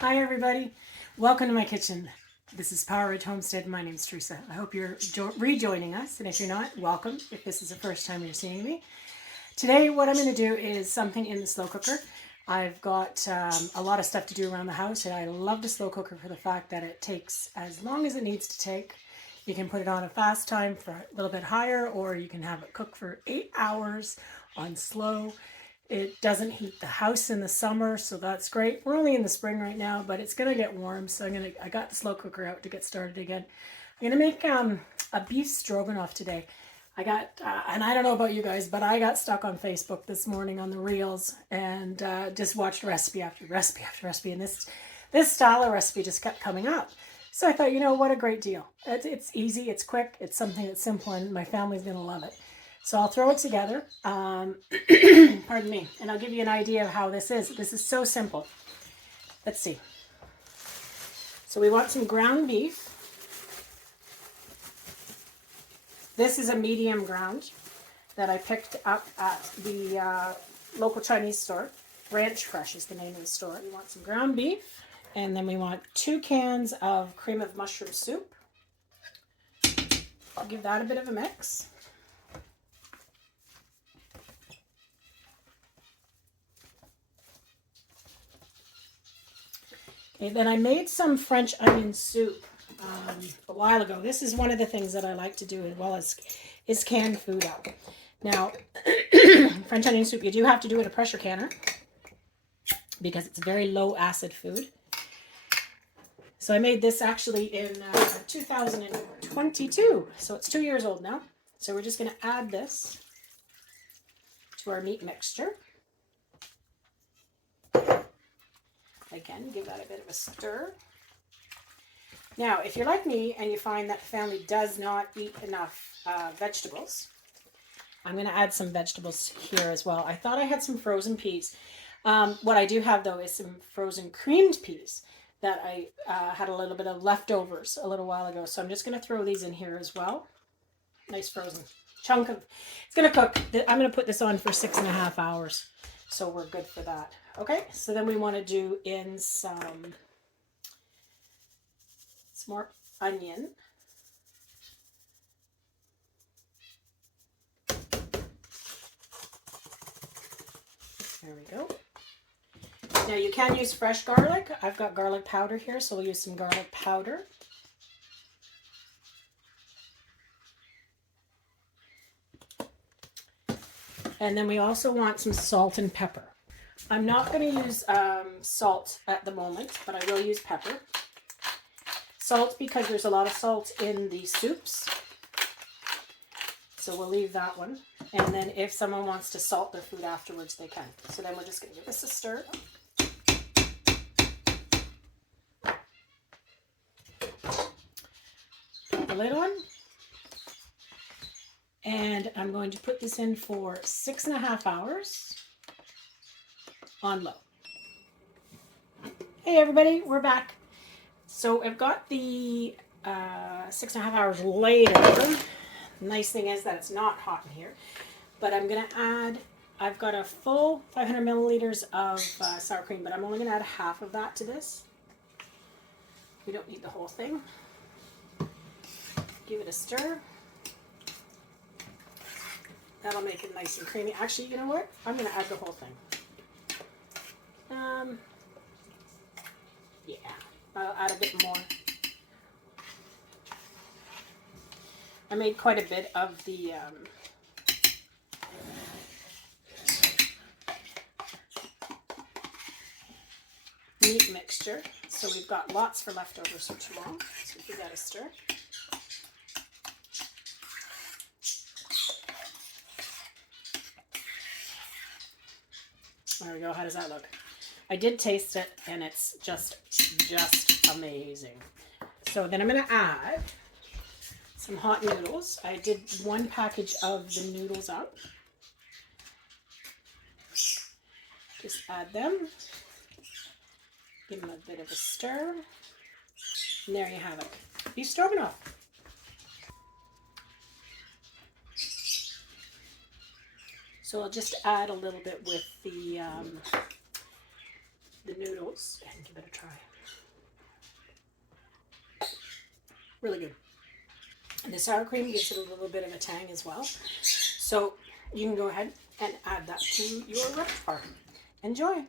Hi everybody, welcome to my kitchen. This is Power Ridge Homestead. My name is Teresa. I hope you're rejoining us, and if you're not, welcome if this is the first time you're seeing me. Today what I'm going to do is something in the slow cooker. I've got a lot of stuff to do around the house, and I love the slow cooker for the fact that it takes as long as it needs to take. You can put it on a fast time for a little bit higher, or you can have it cook for 8 hours on slow. It doesn't heat the house in the summer, so that's great. We're only in the spring right now, but it's gonna get warm, so I got the slow cooker out to get started again. I'm gonna make a beef stroganoff today. I got, and I don't know about you guys, but I got stuck on Facebook this morning on the reels and just watched recipe after recipe after recipe, and this style of recipe just kept coming up. So I thought, you know, what a great deal. It's easy, it's quick, it's something that's simple, and my family's gonna love it. So I'll throw it together, pardon me, and I'll give you an idea of how this is. This is so simple. Let's see. So we want some ground beef. This is a medium ground that I picked up at the local Chinese store. Ranch Fresh is the name of the store. We want some ground beef, and then we want 2 cans of cream of mushroom soup. I'll give that a bit of a mix. Okay, then I made some French onion soup a while ago. This is one of the things that I like to do as well as is canned food out. Now, French onion soup, you do have to do it in a pressure canner because it's very low acid food. So I made this actually in 2022, so it's 2 years old now. So we're just going to add this to our meat mixture. Again, give that a bit of a stir. Now, if you're like me and you find that the family does not eat enough vegetables, I'm going to add some vegetables here as well. I thought I had some frozen peas. What I do have, though, is some frozen creamed peas that I had a little bit of leftovers a little while ago. So I'm just going to throw these in here as well. Nice frozen chunk of, it's going to cook. I'm going to put this on for 6.5 hours. So we're good for that. Okay, so then we want to do in some more onion. There we go. Now you can use fresh garlic. I've got garlic powder here, so we'll use some garlic powder. And then we also want some salt and pepper. I'm not going to use salt at the moment, but I will use pepper. Salt because there's a lot of salt in the soups. So we'll leave that one. And then if someone wants to salt their food afterwards, they can. So then we're just going to give this a stir. Put the lid on. And I'm going to put this in for 6.5 hours on low. Hey everybody, we're back. So I've got the 6.5 hours later. The nice thing is that it's not hot in here. But I'm going to add, I've got a full 500 milliliters of sour cream, but I'm only going to add half of that to this. We don't need the whole thing. Give it a stir. That'll make it nice and creamy. Actually, you know what? I'm going to add the whole thing. Yeah, I'll add a bit more. I made quite a bit of the meat mixture, so we've got lots for leftovers for too long. So give that a stir. There we go. How does that look? I did taste it, and it's just amazing. So then I'm going to add some hot noodles. I did 1 package of the noodles up. Just add them. Give them a bit of a stir. And there you have it. Beef stroganoff. So I'll just add a little bit with the noodles and give it a try. Really good. And the sour cream gives it a little bit of a tang as well. So you can go ahead and add that to your repertoire. Enjoy.